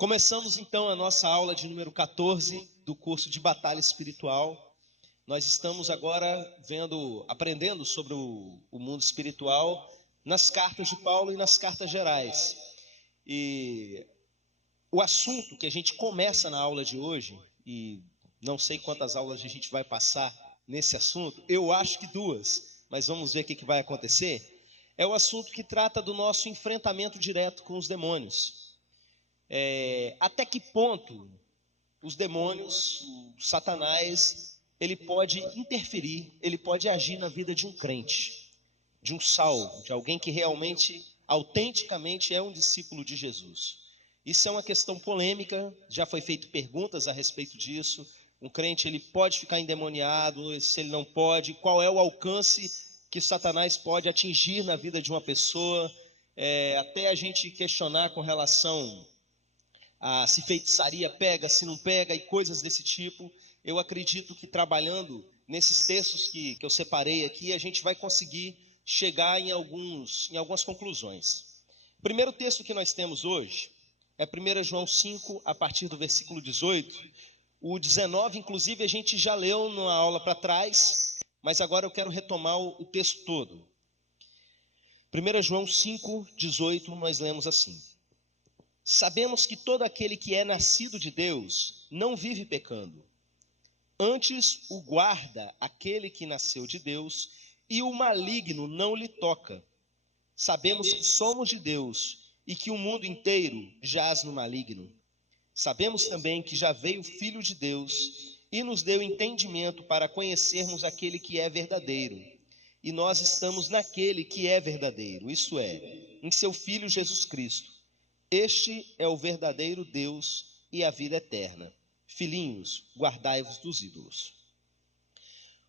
Começamos então a nossa aula de número 14 do curso de Batalha Espiritual. Nós estamos agora aprendendo sobre o mundo espiritual nas cartas de Paulo e nas cartas gerais. E o assunto que a gente começa na aula de hoje, e não sei quantas aulas a gente vai passar nesse assunto, eu acho que 2, mas vamos ver o que vai acontecer, é o assunto que trata do nosso enfrentamento direto com os demônios. Até que ponto os demônios, o Satanás, ele pode interferir, ele pode agir na vida de um crente, de um salvo, de alguém que realmente, autenticamente é um discípulo de Jesus. Isso é uma questão polêmica, já foi feito perguntas a respeito disso. Um crente, ele pode ficar endemoniado, se ele não pode, qual é o alcance que o Satanás pode atingir na vida de uma pessoa, até a gente questionar com relação se feitiçaria pega, se não pega e coisas desse tipo. Eu acredito que trabalhando nesses textos que eu separei aqui, a gente vai conseguir chegar em algumas conclusões. O primeiro texto que nós temos hoje é 1 João 5, a partir do versículo 18. O 19, inclusive, a gente já leu numa aula para trás, mas agora eu quero retomar o texto todo. 1 João 5, 18, nós lemos assim: sabemos que todo aquele que é nascido de Deus não vive pecando. Antes o guarda aquele que nasceu de Deus, e o maligno não lhe toca. Sabemos que somos de Deus e que o mundo inteiro jaz no maligno. Sabemos também que já veio o Filho de Deus e nos deu entendimento para conhecermos aquele que é verdadeiro. E nós estamos naquele que é verdadeiro, isto é, em seu Filho Jesus Cristo. Este é o verdadeiro Deus e a vida eterna. Filhinhos, guardai-vos dos ídolos.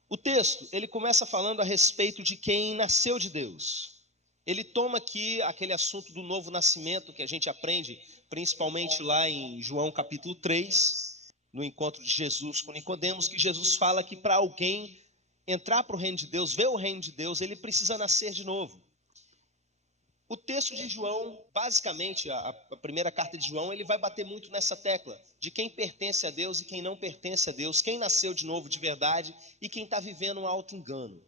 O texto, ele começa falando a respeito de quem nasceu de Deus. Ele toma aqui aquele assunto do novo nascimento que a gente aprende, principalmente lá em João capítulo 3, no encontro de Jesus com Nicodemos, que Jesus fala que para alguém entrar para o reino de Deus, ver o reino de Deus, ele precisa nascer de novo. O texto de João, basicamente, a primeira carta de João, ele vai bater muito nessa tecla de quem pertence a Deus e quem não pertence a Deus, quem nasceu de novo de verdade e quem está vivendo um auto-engano.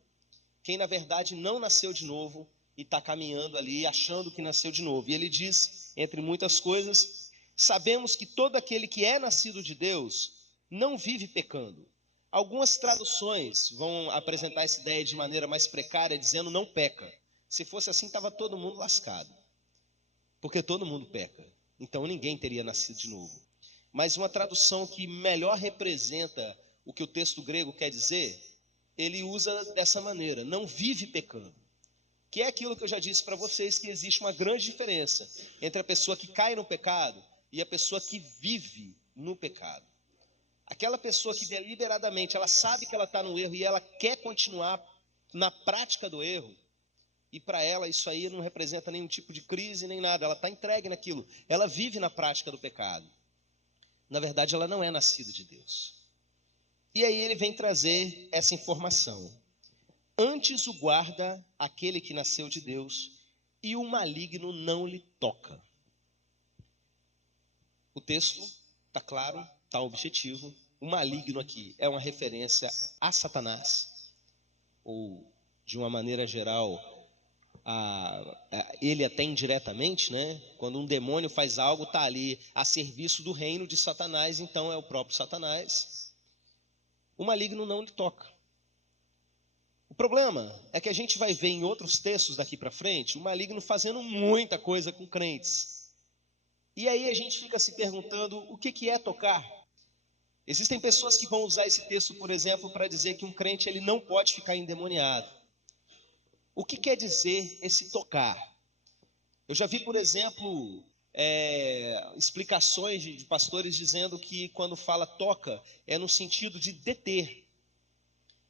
Quem, na verdade, não nasceu de novo e está caminhando ali achando que nasceu de novo. E ele diz, entre muitas coisas, sabemos que todo aquele que é nascido de Deus não vive pecando. Algumas traduções vão apresentar essa ideia de maneira mais precária, dizendo não peca. Se fosse assim, estava todo mundo lascado, porque todo mundo peca, então ninguém teria nascido de novo. Mas uma tradução que melhor representa o que o texto grego quer dizer, ele usa dessa maneira: não vive pecando. Que é aquilo que eu já disse para vocês, que existe uma grande diferença entre a pessoa que cai no pecado e a pessoa que vive no pecado. Aquela pessoa que deliberadamente, ela sabe que ela está no erro e ela quer continuar na prática do erro, e para ela isso aí não representa nenhum tipo de crise, nem nada. Ela está entregue naquilo. Ela vive na prática do pecado. Na verdade, ela não é nascida de Deus. E aí ele vem trazer essa informação. Antes o guarda aquele que nasceu de Deus, e o maligno não lhe toca. O texto está claro, está objetivo. O maligno aqui é uma referência a Satanás, ou de uma maneira geral, ele até indiretamente, né? Quando um demônio faz algo, está ali a serviço do reino de Satanás, então é o próprio Satanás. O maligno não lhe toca. O problema é que a gente vai ver em outros textos daqui para frente o maligno fazendo muita coisa com crentes. E aí a gente fica se perguntando o que é tocar. Existem pessoas que vão usar esse texto, por exemplo, para dizer que um crente ele não pode ficar endemoniado. O que quer dizer esse tocar? Eu já vi, por exemplo, explicações de pastores dizendo que quando fala toca, é no sentido de deter.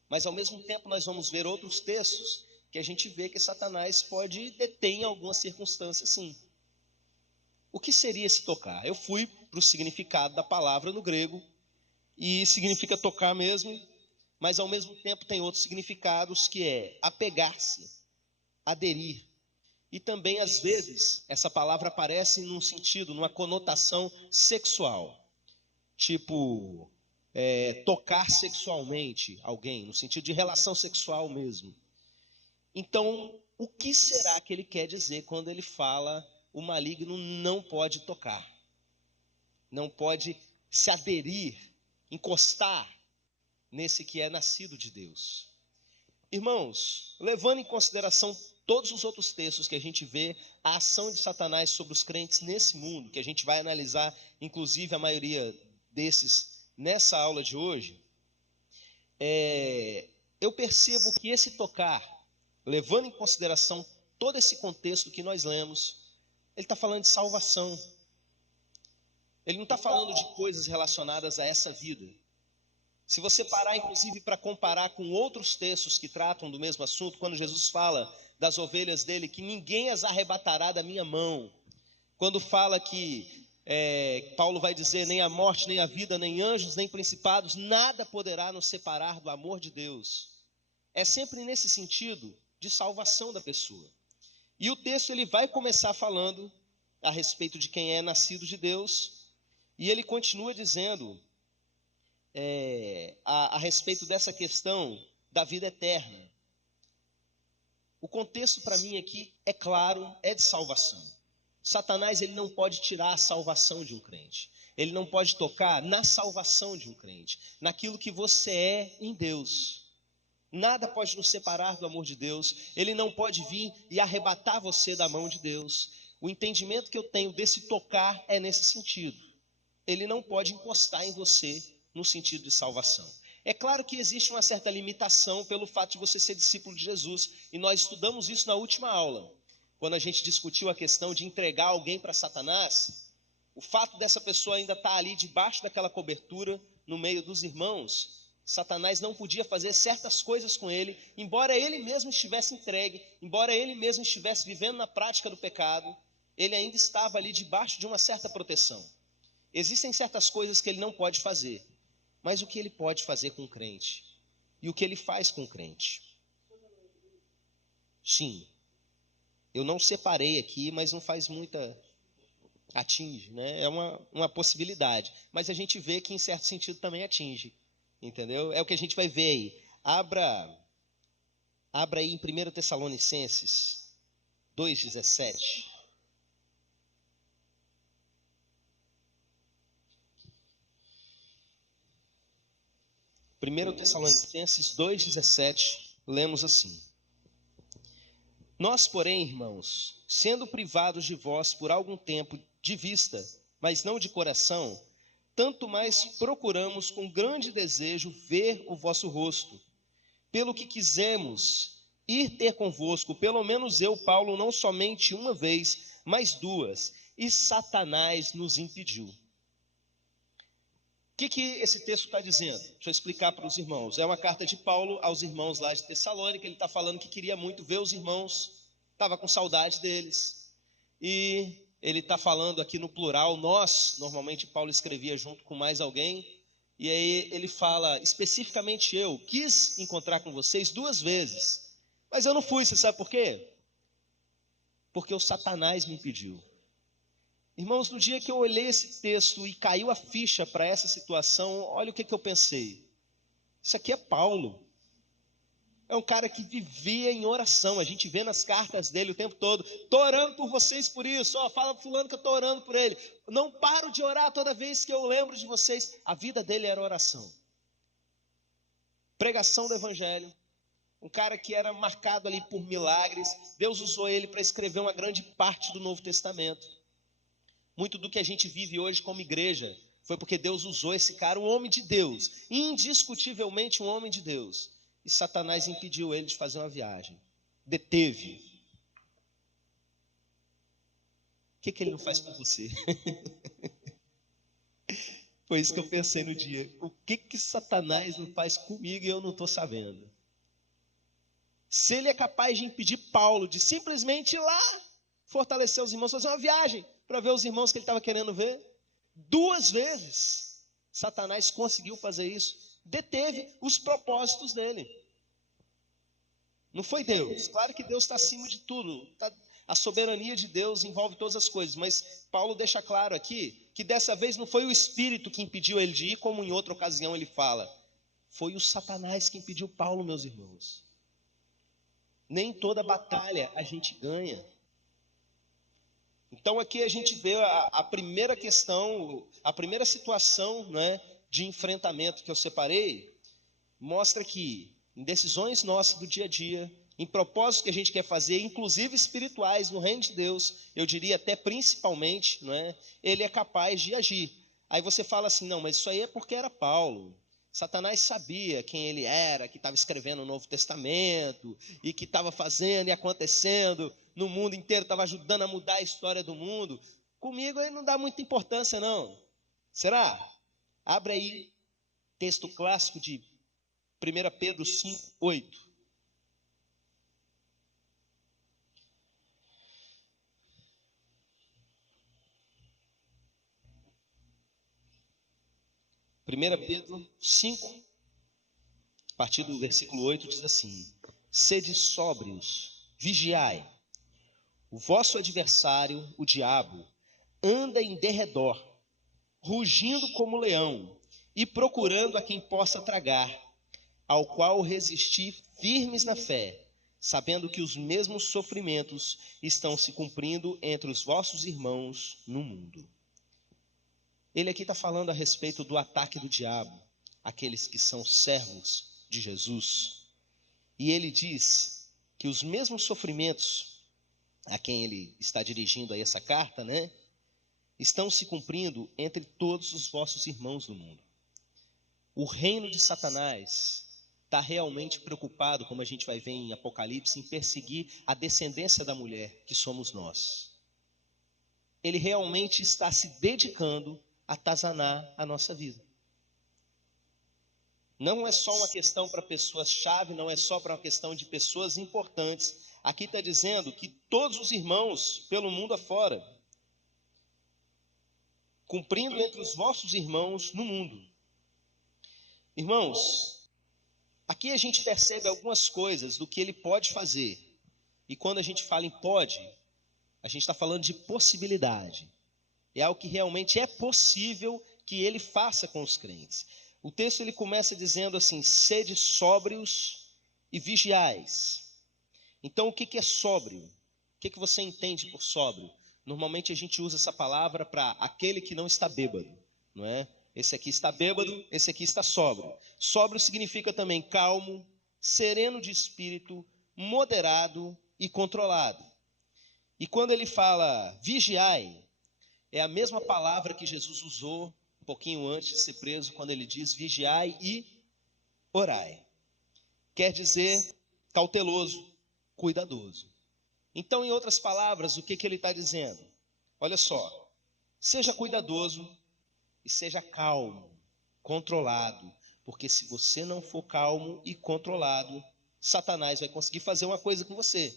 Mas ao mesmo tempo nós vamos ver outros textos que a gente vê que Satanás pode deter em algumas circunstâncias, sim. O que seria esse tocar? Eu fui para o significado da palavra no grego, e significa tocar mesmo, mas ao mesmo tempo tem outros significados que é apegar-se, aderir. e também, às vezes, essa palavra aparece num sentido, numa conotação sexual. Tipo, tocar sexualmente alguém, no sentido de relação sexual mesmo. Então, o que será que ele quer dizer quando ele fala o maligno não pode tocar? Não pode se aderir, encostar nesse que é nascido de Deus. Irmãos, levando em consideração todos os outros textos que a gente vê, a ação de Satanás sobre os crentes nesse mundo, que a gente vai analisar, inclusive a maioria desses nessa aula de hoje, eu percebo que esse tocar, levando em consideração todo esse contexto que nós lemos, ele está falando de salvação. Ele não está falando de coisas relacionadas a essa vida. Se você parar, inclusive, para comparar com outros textos que tratam do mesmo assunto, quando Jesus fala das ovelhas dele, que ninguém as arrebatará da minha mão. Quando fala que, Paulo vai dizer, nem a morte, nem a vida, nem anjos, nem principados, nada poderá nos separar do amor de Deus. É sempre nesse sentido de salvação da pessoa. E o texto ele vai começar falando a respeito de quem é nascido de Deus, e ele continua dizendo a respeito dessa questão da vida eterna. O contexto para mim aqui é claro, é de salvação. Satanás ele não pode tirar a salvação de um crente. Ele não pode tocar na salvação de um crente, naquilo que você é em Deus. Nada pode nos separar do amor de Deus. Ele não pode vir e arrebatar você da mão de Deus. O entendimento que eu tenho desse tocar é nesse sentido. Ele não pode encostar em você no sentido de salvação. É claro que existe uma certa limitação pelo fato de você ser discípulo de Jesus, e nós estudamos isso na última aula, quando a gente discutiu a questão de entregar alguém para Satanás. O fato dessa pessoa ainda estar ali debaixo daquela cobertura, no meio dos irmãos, Satanás não podia fazer certas coisas com ele, embora ele mesmo estivesse entregue, embora ele mesmo estivesse vivendo na prática do pecado, ele ainda estava ali debaixo de uma certa proteção. Existem certas coisas que ele não pode fazer, mas o que ele pode fazer com o crente? E o que ele faz com o crente? Sim, eu não separei aqui, mas não faz muita... atinge, né? É uma possibilidade, mas a gente vê que em certo sentido também atinge, entendeu? É o que a gente vai ver aí. Abra aí em 1 Tessalonicenses 2,17. 1 Tessalonicenses 2,17, lemos assim: Nós, porém, irmãos, sendo privados de vós por algum tempo de vista, mas não de coração, tanto mais procuramos com grande desejo ver o vosso rosto, pelo que quisemos ir ter convosco, pelo menos eu, Paulo, não somente uma vez, mas duas, e Satanás nos impediu. O que esse texto está dizendo? Deixa eu explicar para os irmãos. É uma carta de Paulo aos irmãos lá de Tessalônica. Ele está falando que queria muito ver os irmãos, estava com saudade deles. E ele está falando aqui no plural, nós. Normalmente Paulo escrevia junto com mais alguém. E aí ele fala, especificamente eu, quis encontrar com vocês 2 vezes. Mas eu não fui, você sabe por quê? Porque o Satanás me impediu. Irmãos, no dia que eu olhei esse texto e caiu a ficha para essa situação, olha o que eu pensei. Isso aqui é Paulo. É um cara que vivia em oração. A gente vê nas cartas dele o tempo todo. Estou orando por vocês por isso. Fala para fulano que eu estou orando por ele. Não paro de orar toda vez que eu lembro de vocês. A vida dele era oração. Pregação do evangelho. Um cara que era marcado ali por milagres. Deus usou ele para escrever uma grande parte do Novo Testamento. Muito do que a gente vive hoje como igreja foi porque Deus usou esse cara, um homem de Deus, indiscutivelmente um homem de Deus. E Satanás impediu ele de fazer uma viagem, deteve. O que ele não faz por você? Foi isso que eu pensei no dia. O que Satanás não faz comigo e eu não estou sabendo? Se ele é capaz de impedir Paulo de simplesmente ir lá fortalecer os irmãos, fazer uma viagem para ver os irmãos que ele estava querendo ver, 2 vezes Satanás conseguiu fazer isso, deteve os propósitos dele. Não foi Deus. Claro que Deus está acima de tudo, A soberania de Deus envolve todas as coisas, mas Paulo deixa claro aqui que dessa vez não foi o Espírito que impediu ele de ir, como em outra ocasião ele fala. Foi o Satanás que impediu Paulo, meus irmãos. Nem toda batalha a gente ganha. Então aqui a gente vê a primeira questão, a primeira situação, né, de enfrentamento que eu separei, mostra que em decisões nossas do dia a dia, em propósitos que a gente quer fazer, inclusive espirituais no reino de Deus, eu diria até principalmente, né, ele é capaz de agir. Aí você fala assim, não, mas isso aí é porque era Paulo. Satanás sabia quem ele era, que estava escrevendo o Novo Testamento, e que estava fazendo e acontecendo no mundo inteiro, estava ajudando a mudar a história do mundo. Comigo ele não dá muita importância, não. Será? Abre aí, texto clássico de 1 Pedro 5, 8. 1 Pedro 5, a partir do versículo 8, diz assim: Sede sóbrios, vigiai. O vosso adversário, o diabo, anda em derredor, rugindo como leão, e procurando a quem possa tragar, ao qual resistir firmes na fé, sabendo que os mesmos sofrimentos estão se cumprindo entre os vossos irmãos no mundo. Ele aqui está falando a respeito do ataque do diabo, aqueles que são servos de Jesus. E ele diz que os mesmos sofrimentos a quem ele está dirigindo aí essa carta, né, estão se cumprindo entre todos os vossos irmãos do mundo. O reino de Satanás está realmente preocupado, como a gente vai ver em Apocalipse, em perseguir a descendência da mulher, que somos nós. Ele realmente está se dedicando a atazanar a nossa vida. Não é só uma questão para pessoas-chave, não é só para uma questão de pessoas importantes. Aqui está dizendo que todos os irmãos pelo mundo afora, cumprindo entre os vossos irmãos no mundo. Irmãos, aqui a gente percebe algumas coisas do que ele pode fazer. E quando a gente fala em pode, a gente está falando de possibilidade. É algo que realmente é possível que ele faça com os crentes. O texto ele começa dizendo assim: sede sóbrios e vigiais. Então o que é sóbrio? O que você entende por sóbrio? Normalmente a gente usa essa palavra para aquele que não está bêbado, não é? Esse aqui está bêbado, esse aqui está sóbrio. Sóbrio significa também calmo, sereno de espírito, moderado e controlado. E quando ele fala vigiai, é a mesma palavra que Jesus usou um pouquinho antes de ser preso, quando ele diz vigiai e orai. Quer dizer cauteloso, cuidadoso. Então, em outras palavras, o que ele está dizendo? Olha só, seja cuidadoso e seja calmo, controlado, porque se você não for calmo e controlado, Satanás vai conseguir fazer uma coisa com você.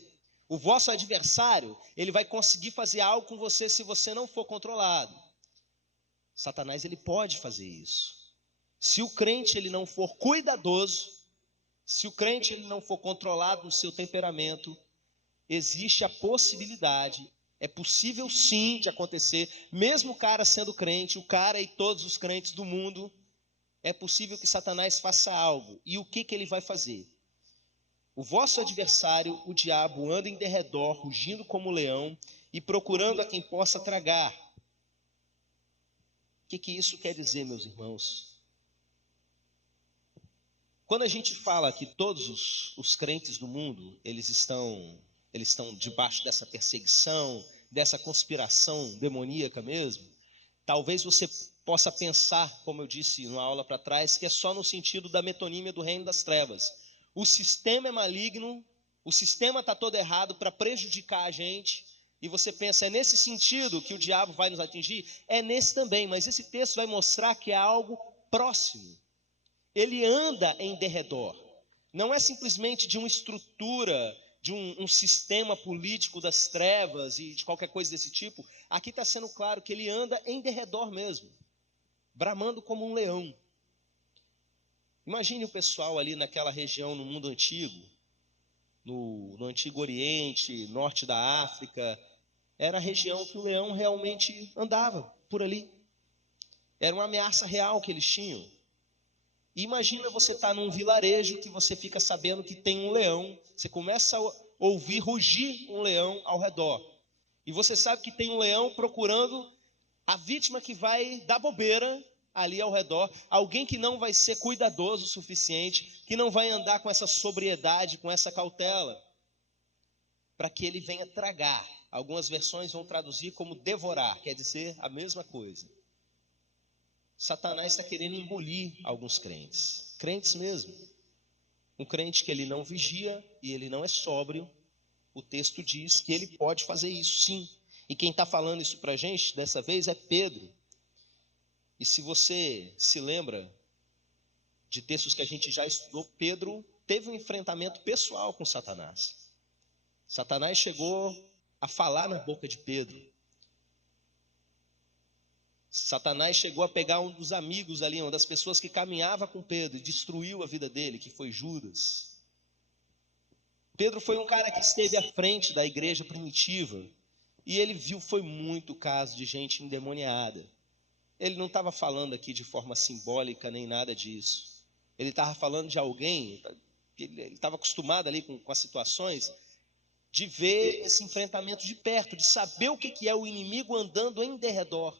O vosso adversário, ele vai conseguir fazer algo com você se você não for controlado. Satanás, ele pode fazer isso. Se o crente ele não for cuidadoso, se o crente ele não for controlado no seu temperamento, existe a possibilidade, é possível sim de acontecer, mesmo o cara sendo crente, o cara e todos os crentes do mundo, é possível que Satanás faça algo. E o que ele vai fazer? O vosso adversário, o diabo, anda em derredor, rugindo como leão e procurando a quem possa tragar. O que isso quer dizer, meus irmãos? Quando a gente fala que todos os crentes do mundo, eles estão debaixo dessa perseguição, dessa conspiração demoníaca mesmo, talvez você possa pensar, como eu disse numa aula para trás, que é só no sentido da metonímia do reino das trevas. O sistema é maligno, o sistema está todo errado para prejudicar a gente, e você pensa, é nesse sentido que o diabo vai nos atingir? É nesse também, mas esse texto vai mostrar que é algo próximo. Ele anda em derredor. Não é simplesmente de uma estrutura, de um sistema político das trevas e de qualquer coisa desse tipo. Aqui está sendo claro que ele anda em derredor mesmo, bramando como um leão. Imagine o pessoal ali naquela região no mundo antigo, no Antigo Oriente, norte da África, era a região que o leão realmente andava por ali. Era uma ameaça real que eles tinham. E imagina você estar num vilarejo que você fica sabendo que tem um leão, você começa a ouvir rugir um leão ao redor. E você sabe que tem um leão procurando a vítima que vai dar bobeira ali ao redor, alguém que não vai ser cuidadoso o suficiente, que não vai andar com essa sobriedade, com essa cautela, para que ele venha tragar. Algumas versões vão traduzir como devorar, quer dizer a mesma coisa. Satanás está querendo engolir alguns crentes mesmo. Um crente que ele não vigia e ele não é sóbrio, o texto diz que ele pode fazer isso sim. E quem está falando isso para a gente dessa vez é Pedro. E se você se lembra de textos que a gente já estudou, Pedro teve um enfrentamento pessoal com Satanás. Satanás chegou a falar na boca de Pedro. Satanás chegou a pegar um dos amigos ali, uma das pessoas que caminhava com Pedro e destruiu a vida dele, que foi Judas. Pedro foi um cara que esteve à frente da igreja primitiva e ele viu, foi muito caso de gente endemoniada. Ele não estava falando aqui de forma simbólica nem nada disso. Ele estava falando de alguém, ele estava acostumado ali com as situações, de ver esse enfrentamento de perto, de saber o que é o inimigo andando em derredor.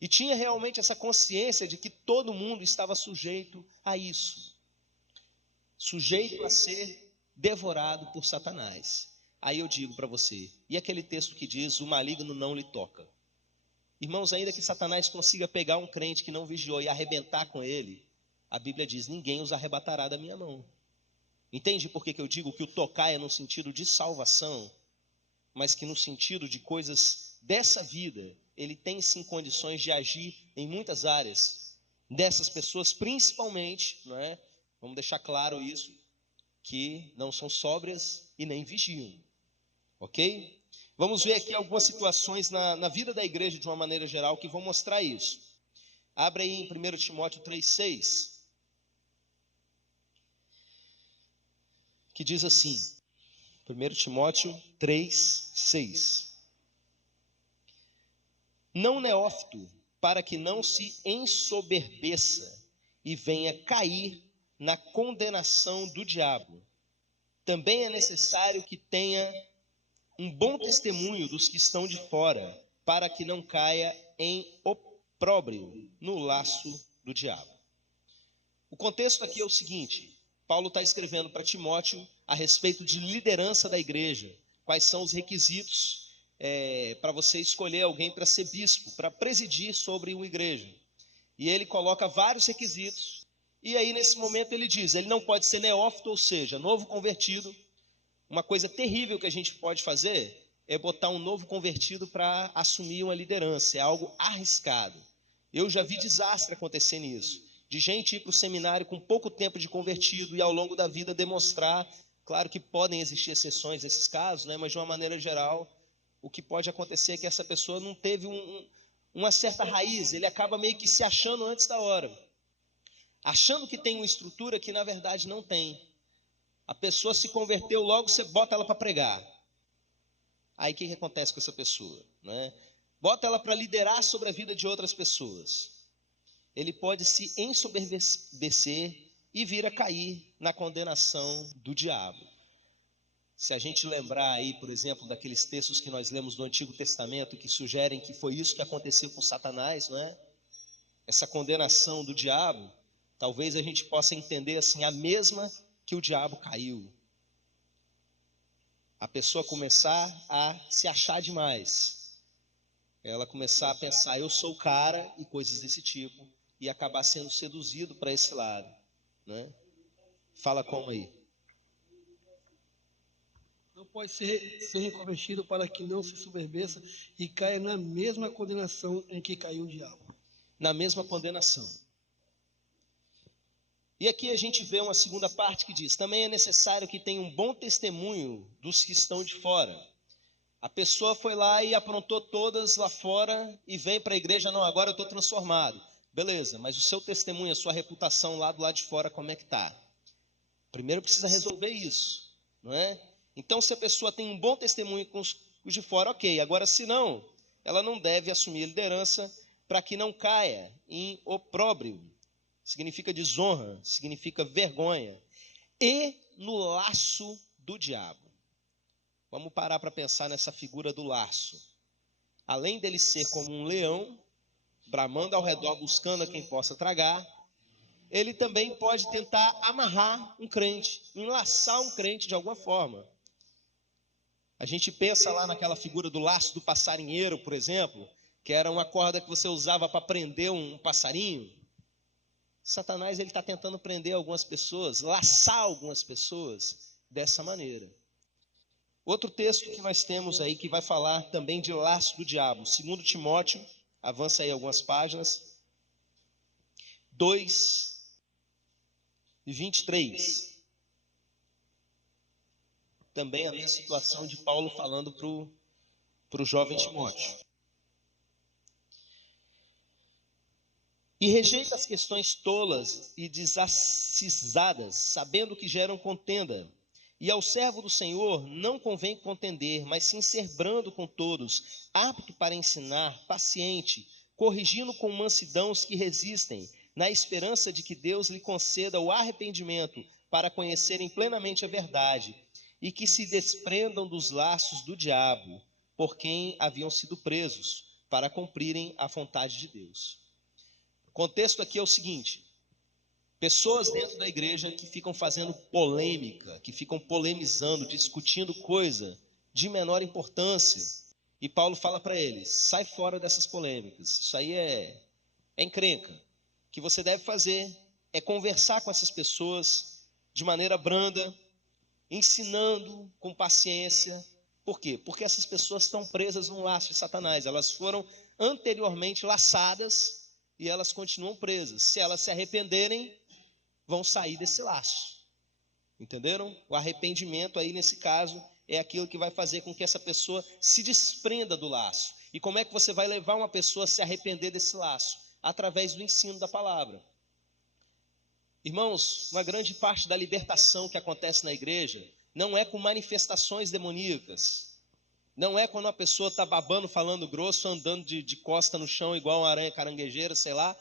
E tinha realmente essa consciência de que todo mundo estava sujeito a isso. Sujeito a ser devorado por Satanás. Aí eu digo para você, e aquele texto que diz, o maligno não lhe toca? Irmãos, ainda que Satanás consiga pegar um crente que não vigiou e arrebentar com ele, a Bíblia diz, ninguém os arrebatará da minha mão. Entende por que eu digo que o tocar é no sentido de salvação, mas que no sentido de coisas dessa vida, ele tem sim condições de agir em muitas áreas dessas pessoas, principalmente, não é? Vamos deixar claro isso, que não são sóbrias e nem vigiam, ok? Vamos ver aqui algumas situações na vida da igreja de uma maneira geral que vão mostrar isso. Abre aí em 1 Timóteo 3,6, que diz assim, 1 Timóteo 3,6. Não neófito, para que não se ensoberbeça e venha cair na condenação do diabo. Também é necessário que tenha um bom testemunho dos que estão de fora, para que não caia em opróbrio no laço do diabo. O contexto aqui é o seguinte, Paulo está escrevendo para Timóteo a respeito de liderança da igreja, quais são os requisitos para você escolher alguém para ser bispo, para presidir sobre uma igreja. E ele coloca vários requisitos, e aí nesse momento ele diz, ele não pode ser neófito, ou seja, novo convertido. Uma coisa terrível que a gente pode fazer é botar um novo convertido para assumir uma liderança, é algo arriscado. Eu já vi desastre acontecer nisso, de gente ir para o seminário com pouco tempo de convertido e ao longo da vida demonstrar, claro que podem existir exceções nesses casos, né, mas de uma maneira geral, o que pode acontecer é que essa pessoa não teve uma certa raiz, ele acaba meio que se achando antes da hora, achando que tem uma estrutura que na verdade não tem. A pessoa se converteu, logo você bota ela para pregar. Aí o que acontece com essa pessoa? Né? Bota ela para liderar sobre a vida de outras pessoas. Ele pode se ensoberbecer e vir a cair na condenação do diabo. Se a gente lembrar aí, por exemplo, daqueles textos que nós lemos do Antigo Testamento, que sugerem que foi isso que aconteceu com Satanás, não é? Essa condenação do diabo, talvez a gente possa entender assim, a mesma que o diabo caiu. A pessoa começar a se achar demais. Ela começar a pensar, eu sou o cara e coisas desse tipo, e acabar sendo seduzido para esse lado, né? Fala como aí. Não pode ser reconvertido para que não se soberbeça e caia na mesma condenação em que caiu o diabo. Na mesma condenação. E aqui a gente vê uma segunda parte que diz, também é necessário que tenha um bom testemunho dos que estão de fora. A pessoa foi lá e aprontou todas lá fora e vem para a igreja, não, agora eu estou transformado. Beleza, mas o seu testemunho, a sua reputação lá do lado de fora, como é que está? Primeiro precisa resolver isso. não é? Então, se a pessoa tem um bom testemunho com os de fora, ok. Agora, se não, ela não deve assumir a liderança para que não caia em opróbrio. Significa desonra, significa vergonha. E no laço do diabo. Vamos parar para pensar nessa figura do laço. Além dele ser como um leão, bramando ao redor, buscando a quem possa tragar, ele também pode tentar amarrar um crente, enlaçar um crente de alguma forma. A gente pensa lá naquela figura do laço do passarinheiro, por exemplo, que era uma corda que você usava para prender um passarinho. Satanás está tentando prender algumas pessoas, laçar algumas pessoas dessa maneira. Outro texto que nós temos aí que vai falar também de laço do diabo, 2 Timóteo, avança aí algumas páginas, 2:23. Também a mesma situação de Paulo falando para o jovem Timóteo. E rejeita as questões tolas e desacisadas, sabendo que geram contenda. E ao servo do Senhor não convém contender, mas sim ser brando com todos, apto para ensinar, paciente, corrigindo com mansidão os que resistem, na esperança de que Deus lhe conceda o arrependimento para conhecerem plenamente a verdade, e que se desprendam dos laços do diabo, por quem haviam sido presos, para cumprirem a vontade de Deus. O contexto aqui é o seguinte: pessoas dentro da igreja que ficam fazendo polêmica, que ficam polemizando, discutindo coisa de menor importância. E Paulo fala para eles: sai fora dessas polêmicas, isso aí é encrenca. O que você deve fazer é conversar com essas pessoas de maneira branda, ensinando com paciência. Por quê? Porque essas pessoas estão presas num laço de Satanás. Elas foram anteriormente laçadas e elas continuam presas. Se elas se arrependerem, vão sair desse laço. Entenderam? O arrependimento aí, nesse caso, é aquilo que vai fazer com que essa pessoa se desprenda do laço. E como é que você vai levar uma pessoa a se arrepender desse laço? Através do ensino da palavra. Irmãos, uma grande parte da libertação que acontece na igreja não é com manifestações demoníacas. Não é quando a pessoa está babando, falando grosso, andando de costa no chão igual uma aranha caranguejeira, sei lá,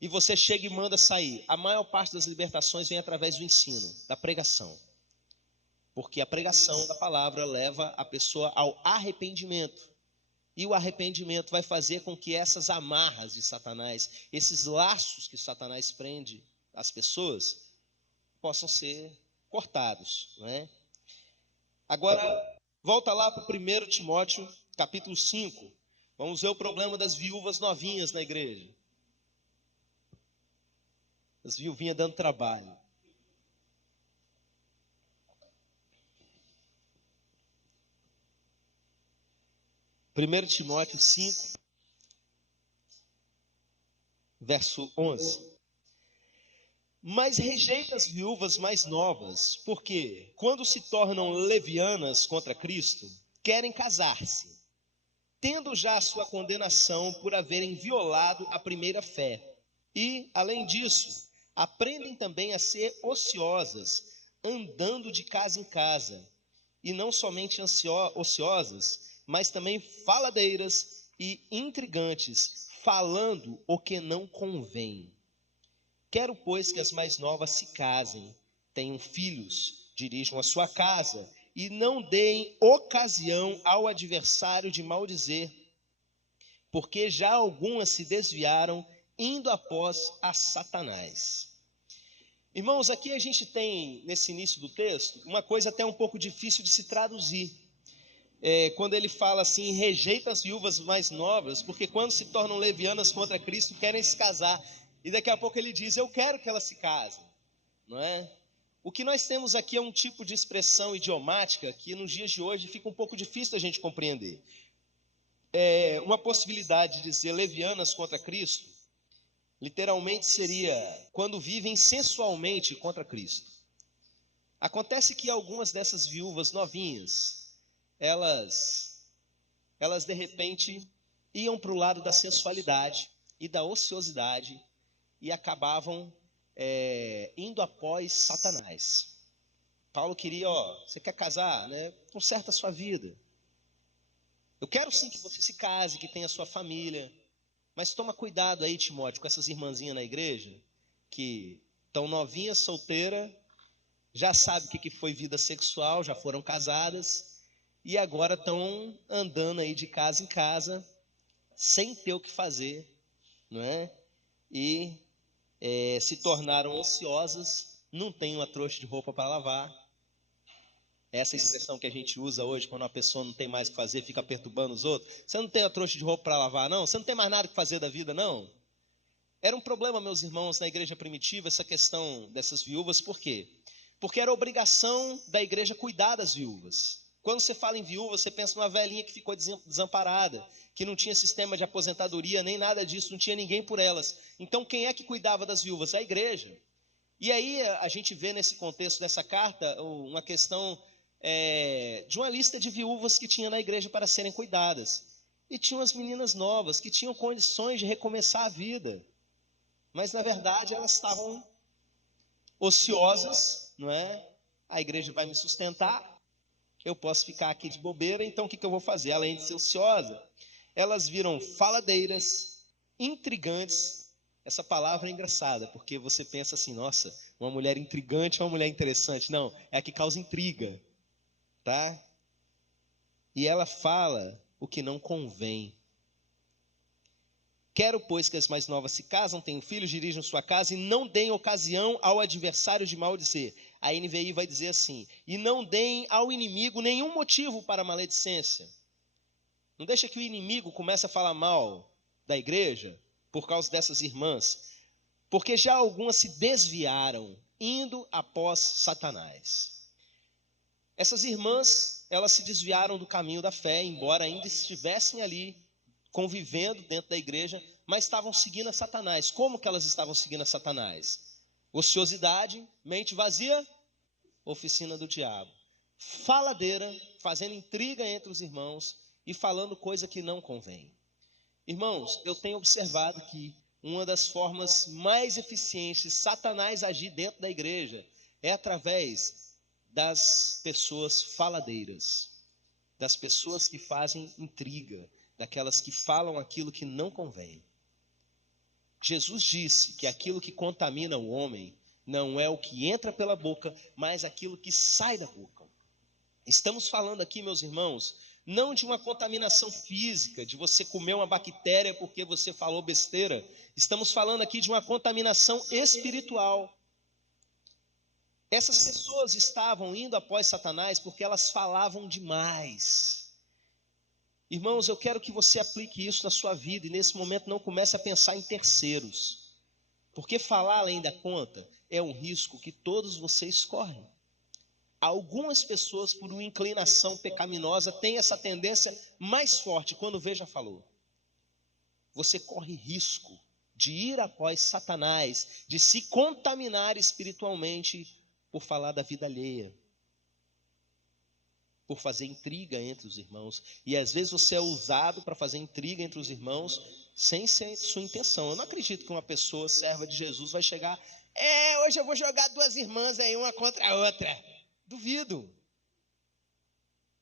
e você chega e manda sair. A maior parte das libertações vem através do ensino, da pregação. Porque a pregação da palavra leva a pessoa ao arrependimento. E o arrependimento vai fazer com que essas amarras de Satanás, esses laços que Satanás prende as pessoas, possam ser cortados, não é? Agora, volta lá para o 1 Timóteo, capítulo 5. Vamos ver o problema das viúvas novinhas na igreja. As viuvinhas dando trabalho. Primeiro Timóteo 5, verso 11. Mas rejeita as viúvas mais novas, porque, quando se tornam levianas contra Cristo, querem casar-se, tendo já a sua condenação por haverem violado a primeira fé. E, além disso, aprendem também a ser ociosas, andando de casa em casa, e não somente ociosas, mas também faladeiras e intrigantes, falando o que não convém. Quero, pois, que as mais novas se casem, tenham filhos, dirijam a sua casa e não deem ocasião ao adversário de maldizer, porque já algumas se desviaram, indo após a Satanás. Irmãos, aqui a gente tem, nesse início do texto, uma coisa até um pouco difícil de se traduzir. Quando ele fala assim, rejeita as viúvas mais novas, porque quando se tornam levianas contra Cristo, querem se casar. E daqui a pouco ele diz, eu quero que elas se casem, não é? O que nós temos aqui é um tipo de expressão idiomática que nos dias de hoje fica um pouco difícil da gente compreender. Uma possibilidade de dizer levianas contra Cristo, literalmente seria quando vivem sensualmente contra Cristo. Acontece que algumas dessas viúvas novinhas, elas de repente iam para o lado da sensualidade e da ociosidade, e acabavam indo após Satanás. Paulo queria, você quer casar, né? Conserta a sua vida. Eu quero sim que você se case, que tenha sua família. Mas toma cuidado aí, Timóteo, com essas irmãzinhas na igreja, que estão novinhas, solteiras, já sabe o que foi vida sexual, já foram casadas, e agora estão andando aí de casa em casa, sem ter o que fazer, não é? E se tornaram ansiosas, não tem uma trouxa de roupa para lavar. Essa expressão que a gente usa hoje, quando uma pessoa não tem mais o que fazer, fica perturbando os outros. Você não tem a trouxa de roupa para lavar, não? Você não tem mais nada que fazer da vida, não? Era um problema, meus irmãos, na igreja primitiva, essa questão dessas viúvas. Por quê? Porque era obrigação da igreja cuidar das viúvas. Quando você fala em viúva, você pensa numa velhinha que ficou desamparada, que não tinha sistema de aposentadoria, nem nada disso, não tinha ninguém por elas. Então, quem é que cuidava das viúvas? A igreja. E aí, a gente vê nesse contexto dessa carta, uma questão de uma lista de viúvas que tinha na igreja para serem cuidadas. E tinha umas meninas novas que tinham condições de recomeçar a vida. Mas, na verdade, elas estavam ociosas, não é? A igreja vai me sustentar, eu posso ficar aqui de bobeira, então o que eu vou fazer? Além de ser ociosa, elas viram faladeiras, intrigantes. Essa palavra é engraçada, porque você pensa assim, nossa, uma mulher intrigante é uma mulher interessante. Não, é a que causa intriga, tá? E ela fala o que não convém. Quero, pois, que as mais novas se casam, tenham filhos, dirijam sua casa e não deem ocasião ao adversário de maldizer. A NVI vai dizer assim, e não deem ao inimigo nenhum motivo para maledicência. Não deixa que o inimigo comece a falar mal da igreja por causa dessas irmãs, porque já algumas se desviaram, indo após Satanás. Essas irmãs, elas se desviaram do caminho da fé, embora ainda estivessem ali, convivendo dentro da igreja, mas estavam seguindo a Satanás. Como que elas estavam seguindo a Satanás? Ociosidade, mente vazia, oficina do diabo. Faladeira, fazendo intriga entre os irmãos e falando coisa que não convém. Irmãos, eu tenho observado que uma das formas mais eficientes de Satanás agir dentro da igreja é através das pessoas faladeiras, das pessoas que fazem intriga, daquelas que falam aquilo que não convém. Jesus disse que aquilo que contamina o homem não é o que entra pela boca, mas aquilo que sai da boca. Estamos falando aqui, meus irmãos, não de uma contaminação física, de você comer uma bactéria porque você falou besteira. Estamos falando aqui de uma contaminação espiritual. Essas pessoas estavam indo após Satanás porque elas falavam demais. Irmãos, eu quero que você aplique isso na sua vida e nesse momento não comece a pensar em terceiros. Porque falar além da conta é um risco que todos vocês correm. Algumas pessoas, por uma inclinação pecaminosa, têm essa tendência mais forte quando vê já falou. Você corre risco de ir após Satanás, de se contaminar espiritualmente por falar da vida alheia, por fazer intriga entre os irmãos. E às vezes você é usado para fazer intriga entre os irmãos sem ser sua intenção. Eu não acredito que uma pessoa serva de Jesus vai chegar, hoje eu vou jogar duas irmãs aí, uma contra a outra. Duvido.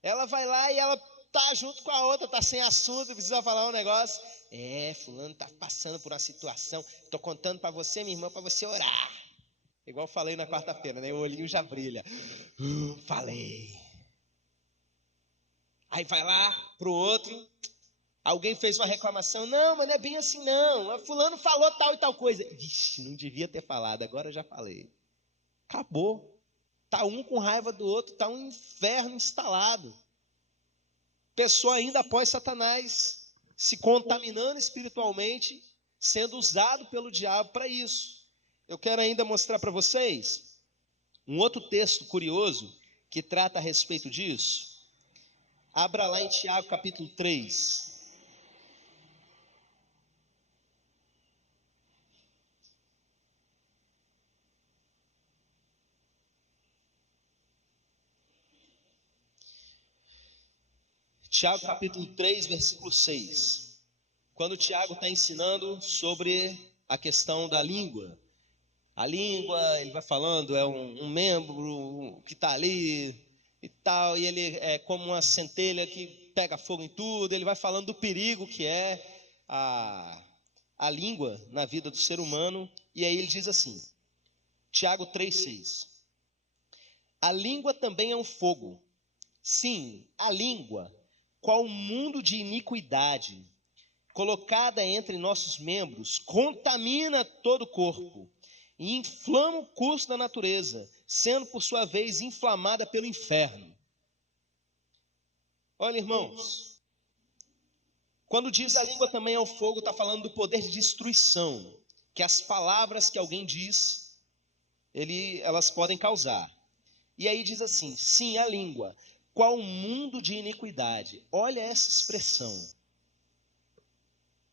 Ela vai lá e ela tá junto com a outra, tá sem assunto, precisa falar um negócio. Fulano tá passando por uma situação, tô contando para você, minha irmã, para você orar. Igual eu falei na quarta-feira, né? O olhinho já brilha. Falei. Aí vai lá pro outro, alguém fez uma reclamação, não, mas não é bem assim não, fulano falou tal e tal coisa. Vixe, não devia ter falado, agora eu já falei. Acabou. Tá um com raiva do outro, tá um inferno instalado. Pessoa ainda após Satanás, se contaminando espiritualmente, sendo usado pelo diabo para isso. Eu quero ainda mostrar para vocês um outro texto curioso que trata a respeito disso. Abra lá em Tiago capítulo 3. Tiago capítulo 3, versículo 6. Quando Tiago está ensinando sobre a questão da língua. A língua, ele vai falando, é um membro que está ali e tal, e ele é como uma centelha que pega fogo em tudo. Ele vai falando do perigo que é a língua na vida do ser humano. E aí ele diz assim, Tiago 3,6: a língua também é um fogo. Sim, a língua, qual mundo de iniquidade, colocada entre nossos membros, contamina todo o corpo e inflama o curso da natureza, sendo por sua vez inflamada pelo inferno. Olha, irmãos, quando diz a língua também é o fogo, está falando do poder de destruição, que as palavras que alguém diz, elas podem causar. E aí diz assim, sim, a língua, qual mundo de iniquidade. Olha essa expressão.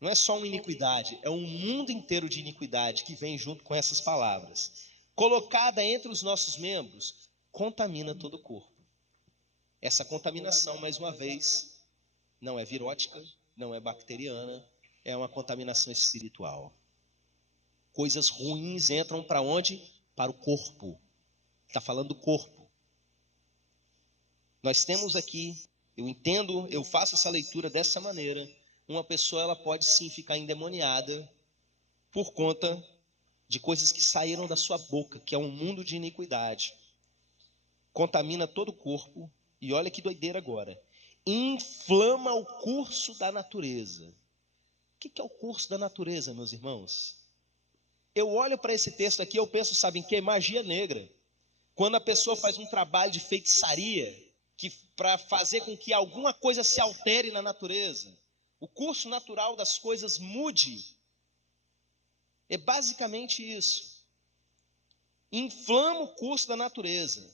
Não é só uma iniquidade, é um mundo inteiro de iniquidade que vem junto com essas palavras. Colocada entre os nossos membros, contamina todo o corpo. Essa contaminação, mais uma vez, não é virótica, não é bacteriana, é uma contaminação espiritual. Coisas ruins entram para onde? Para o corpo. Está falando do corpo. Nós temos aqui, eu entendo, eu faço essa leitura dessa maneira. Uma pessoa, ela pode sim ficar endemoniada por conta de coisas que saíram da sua boca, que é um mundo de iniquidade. Contamina todo o corpo, e olha que doideira agora. Inflama o curso da natureza. O que é o curso da natureza, meus irmãos? Eu olho para esse texto aqui, eu penso, sabe em quê? Magia negra. Quando a pessoa faz um trabalho de feitiçaria, para fazer com que alguma coisa se altere na natureza, o curso natural das coisas mude. É basicamente isso. Inflama o curso da natureza.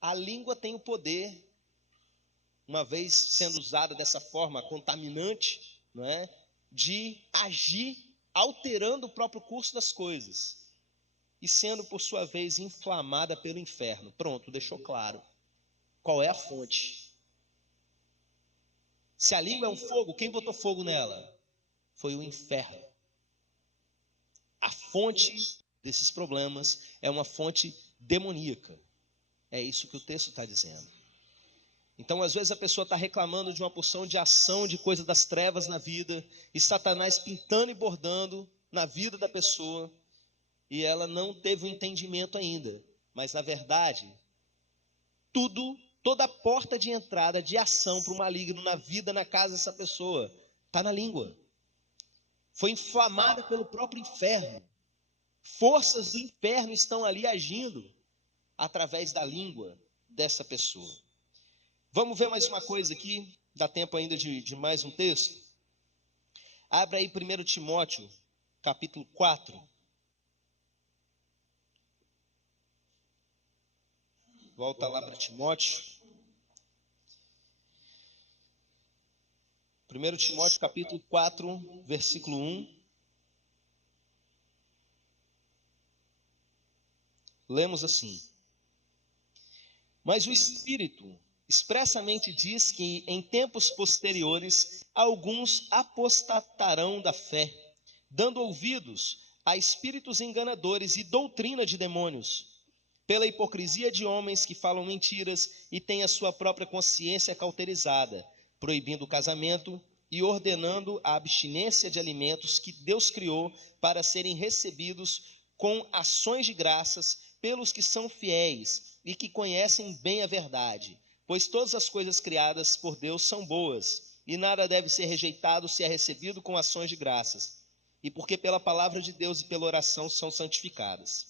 A língua tem o poder, uma vez sendo usada dessa forma contaminante, não é? De agir alterando o próprio curso das coisas e sendo, por sua vez, inflamada pelo inferno. Pronto, deixou claro. Qual é a fonte? Se a língua é um fogo, quem botou fogo nela? Foi o inferno. A fonte desses problemas é uma fonte demoníaca. É isso que o texto está dizendo. Então, às vezes, a pessoa está reclamando de uma porção de ação de coisa das trevas na vida, e Satanás pintando e bordando na vida da pessoa, e ela não teve o entendimento ainda. Mas, na verdade, toda a porta de entrada de ação para o maligno na vida, na casa dessa pessoa, está na língua. Foi inflamada pelo próprio inferno. Forças do inferno estão ali agindo através da língua dessa pessoa. Vamos ver mais uma coisa aqui, dá tempo ainda de mais um texto? Abra aí 1 Timóteo, capítulo 4. Volta lá para Timóteo. 1 Timóteo, capítulo 4, versículo 1. Lemos assim: mas o Espírito expressamente diz que em tempos posteriores alguns apostatarão da fé, dando ouvidos a espíritos enganadores e doutrina de demônios, pela hipocrisia de homens que falam mentiras e têm a sua própria consciência cauterizada, proibindo o casamento e ordenando a abstinência de alimentos que Deus criou para serem recebidos com ações de graças pelos que são fiéis e que conhecem bem a verdade. Pois todas as coisas criadas por Deus são boas, e nada deve ser rejeitado se é recebido com ações de graças, e porque pela palavra de Deus e pela oração são santificadas.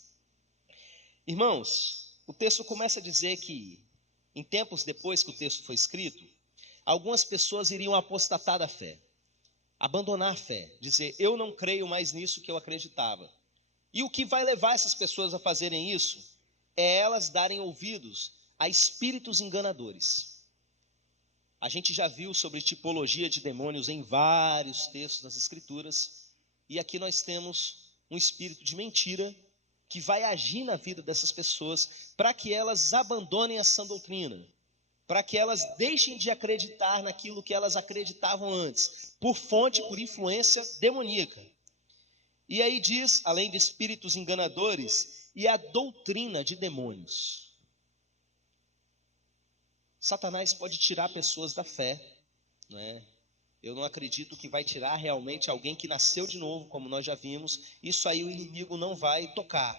Irmãos, o texto começa a dizer que, em tempos depois que o texto foi escrito, algumas pessoas iriam apostatar da fé, abandonar a fé, dizer, eu não creio mais nisso que eu acreditava. E o que vai levar essas pessoas a fazerem isso é elas darem ouvidos a espíritos enganadores. A gente já viu sobre tipologia de demônios em vários textos das Escrituras, e aqui nós temos um espírito de mentira que vai agir na vida dessas pessoas para que elas abandonem a sã doutrina, para que elas deixem de acreditar naquilo que elas acreditavam antes, por fonte, por influência demoníaca. E aí diz, além de espíritos enganadores, e a doutrina de demônios. Satanás pode tirar pessoas da fé, né? Eu não acredito que vai tirar realmente alguém que nasceu de novo, como nós já vimos. Isso aí o inimigo não vai tocar.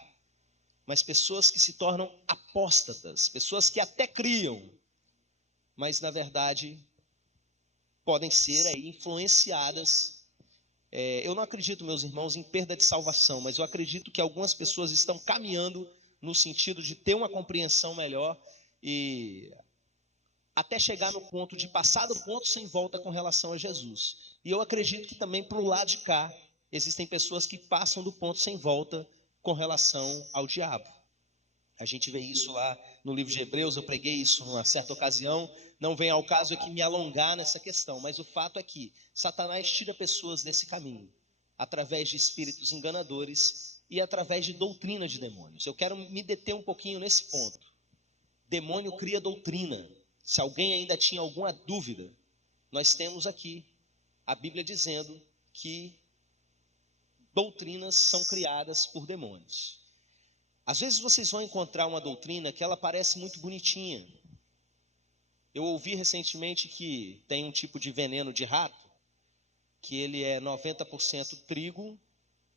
Mas pessoas que se tornam apóstatas, pessoas que até criam, mas na verdade podem ser aí influenciadas. Eu não acredito, meus irmãos, em perda de salvação, mas eu acredito que algumas pessoas estão caminhando no sentido de ter uma compreensão melhor e até chegar no ponto de passar do ponto sem volta com relação a Jesus. E eu acredito que também para o lado de cá existem pessoas que passam do ponto sem volta com relação ao diabo. A gente vê isso lá no livro de Hebreus, eu preguei isso numa certa ocasião. Não vem ao caso aqui me alongar nessa questão, mas o fato é que Satanás tira pessoas desse caminho, através de espíritos enganadores e através de doutrina de demônios. Eu quero me deter um pouquinho nesse ponto. Demônio cria doutrina. Se alguém ainda tinha alguma dúvida, nós temos aqui a Bíblia dizendo que doutrinas são criadas por demônios. Às vezes vocês vão encontrar uma doutrina que ela parece muito bonitinha. Eu ouvi recentemente que tem um tipo de veneno de rato, que ele é 90% trigo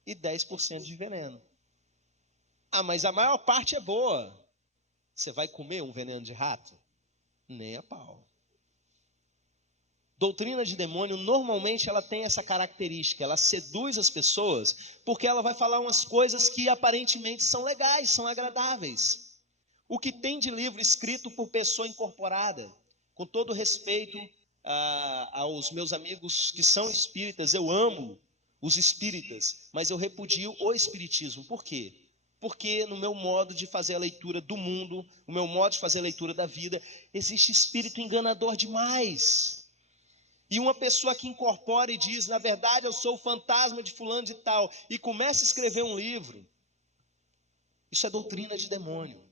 e 10% de veneno. Mas a maior parte é boa. Você vai comer um veneno de rato? Nem a pau. Doutrina de demônio, normalmente ela tem essa característica, ela seduz as pessoas, porque ela vai falar umas coisas que aparentemente são legais, são agradáveis. O que tem de livro escrito por pessoa incorporada, com todo respeito aos meus amigos que são espíritas, eu amo os espíritas, mas eu repudio o espiritismo. Por quê? Porque no meu modo de fazer a leitura do mundo, o meu modo de fazer a leitura da vida, existe espírito enganador demais. E uma pessoa que incorpora e diz, na verdade eu sou o fantasma de fulano de tal, e começa a escrever um livro, isso é doutrina de demônio,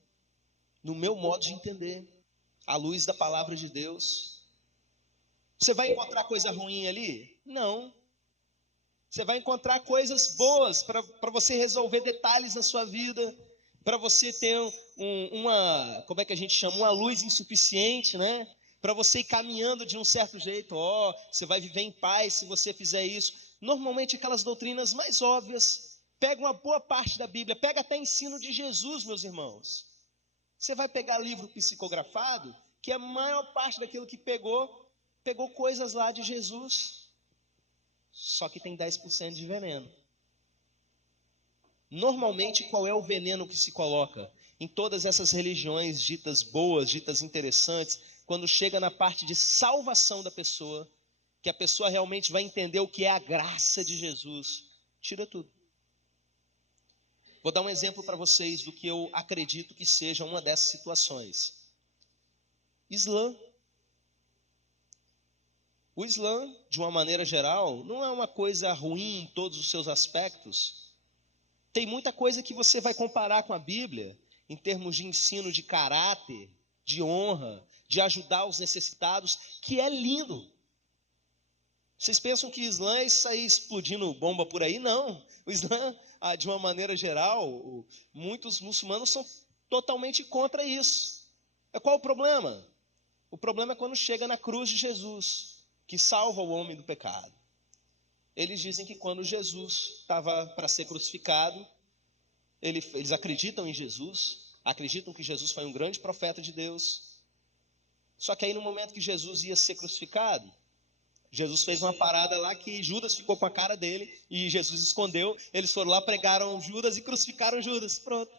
no meu modo de entender, à luz da palavra de Deus. Você vai encontrar coisa ruim ali? Não. Você vai encontrar coisas boas para você resolver detalhes na sua vida, para você ter como é que a gente chama? Uma luz insuficiente, né? Para você ir caminhando de um certo jeito. Você vai viver em paz se você fizer isso. Normalmente aquelas doutrinas mais óbvias, pega uma boa parte da Bíblia, pega até ensino de Jesus, meus irmãos. Você vai pegar livro psicografado, que a maior parte daquilo que pegou coisas lá de Jesus. Só que tem 10% de veneno. Normalmente, qual é o veneno que se coloca? Em todas essas religiões ditas boas, ditas interessantes, quando chega na parte de salvação da pessoa, que a pessoa realmente vai entender o que é a graça de Jesus, tira tudo. Vou dar um exemplo para vocês do que eu acredito que seja uma dessas situações. Islã. O Islã, de uma maneira geral, não é uma coisa ruim em todos os seus aspectos. Tem muita coisa que você vai comparar com a Bíblia, em termos de ensino de caráter, de honra, de ajudar os necessitados, que é lindo. Vocês pensam que o Islã é sair explodindo bomba por aí? Não. O Islã, de uma maneira geral, muitos muçulmanos são totalmente contra isso. Qual o problema? O problema é quando chega na cruz de Jesus, que salva o homem do pecado. Eles dizem que quando Jesus estava para ser crucificado, eles acreditam em Jesus, acreditam que Jesus foi um grande profeta de Deus. Só que aí no momento que Jesus ia ser crucificado, Jesus fez uma parada lá que Judas ficou com a cara dele e Jesus escondeu. Eles foram lá, pregaram Judas e crucificaram Judas. Pronto.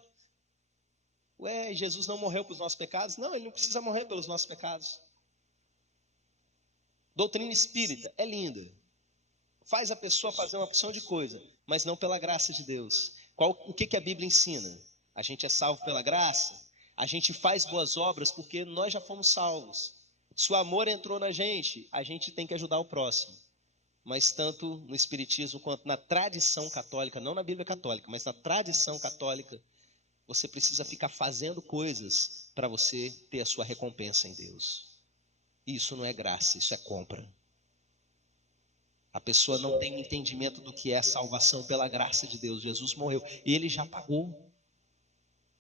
Jesus não morreu pelos nossos pecados? Não, ele não precisa morrer pelos nossos pecados. Doutrina espírita é linda. Faz a pessoa fazer uma opção de coisa, mas não pela graça de Deus. O que a Bíblia ensina? A gente é salvo pela graça? A gente faz boas obras porque nós já fomos salvos. Se o amor entrou na gente, a gente tem que ajudar o próximo. Mas tanto no Espiritismo quanto na tradição católica, não na Bíblia católica, mas na tradição católica, você precisa ficar fazendo coisas para você ter a sua recompensa em Deus. Isso não é graça, isso é compra. A pessoa não tem um entendimento do que é salvação pela graça de Deus. Jesus morreu e ele já pagou.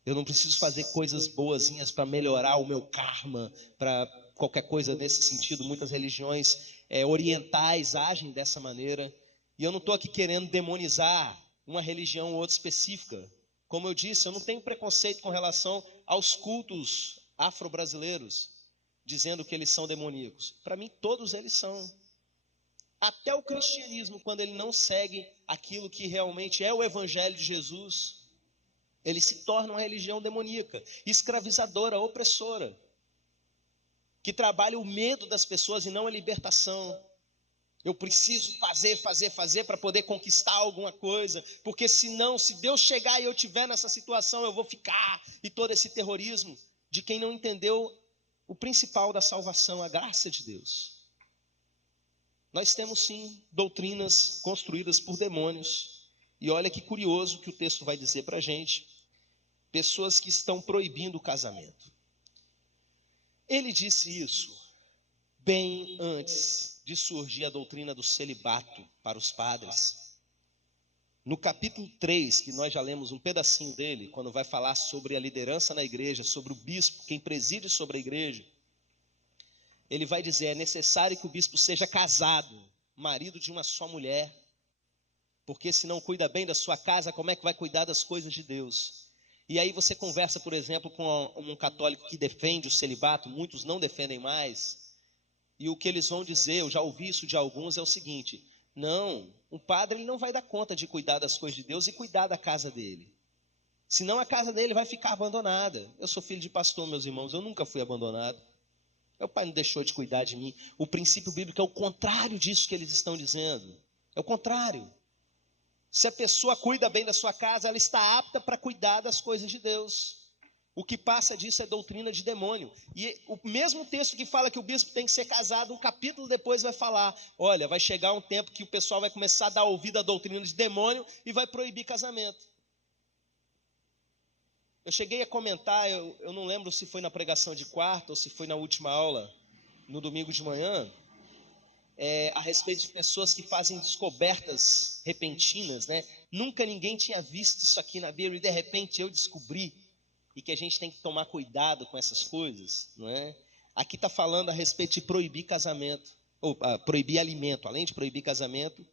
Eu não preciso fazer coisas boazinhas para melhorar o meu karma, para qualquer coisa nesse sentido. Muitas religiões orientais agem dessa maneira. E eu não estou aqui querendo demonizar uma religião ou outra específica. Como eu disse, eu não tenho preconceito com relação aos cultos afro-brasileiros, dizendo que eles são demoníacos. Para mim, todos eles são. Até o cristianismo, quando ele não segue aquilo que realmente é o evangelho de Jesus, ele se torna uma religião demoníaca, escravizadora, opressora, que trabalha o medo das pessoas e não a libertação. Eu preciso fazer para poder conquistar alguma coisa, porque senão, se Deus chegar e eu estiver nessa situação, eu vou ficar. E todo esse terrorismo de quem não entendeu o principal da salvação, a graça de Deus. Nós temos sim doutrinas construídas por demônios. E olha que curioso que o texto vai dizer para a gente. Pessoas que estão proibindo o casamento. Ele disse isso bem antes de surgir a doutrina do celibato para os padres. No capítulo 3, que nós já lemos um pedacinho dele, quando vai falar sobre a liderança na igreja, sobre o bispo, quem preside sobre a igreja, ele vai dizer, é necessário que o bispo seja casado, marido de uma só mulher, porque se não cuida bem da sua casa, como é que vai cuidar das coisas de Deus? E aí você conversa, por exemplo, com um católico que defende o celibato, muitos não defendem mais, e o que eles vão dizer, eu já ouvi isso de alguns, é o seguinte, não, o padre ele não vai dar conta de cuidar das coisas de Deus e cuidar da casa dele. Senão a casa dele vai ficar abandonada. Eu sou filho de pastor, meus irmãos, eu nunca fui abandonado. Meu pai não deixou de cuidar de mim. O princípio bíblico é o contrário disso que eles estão dizendo. É o contrário. Se a pessoa cuida bem da sua casa, ela está apta para cuidar das coisas de Deus. O que passa disso é doutrina de demônio. E o mesmo texto que fala que o bispo tem que ser casado, um capítulo depois vai falar, olha, vai chegar um tempo que o pessoal vai começar a dar ouvido à doutrina de demônio e vai proibir casamento. Eu cheguei a comentar, eu não lembro se foi na pregação de quarta ou se foi na última aula, no domingo de manhã, a respeito de pessoas que fazem descobertas repentinas, né? Nunca ninguém tinha visto isso aqui na Bíblia e de repente eu descobri, e que a gente tem que tomar cuidado com essas coisas, não é? Aqui está falando a respeito de proibir casamento, ou proibir alimento, além de proibir casamento,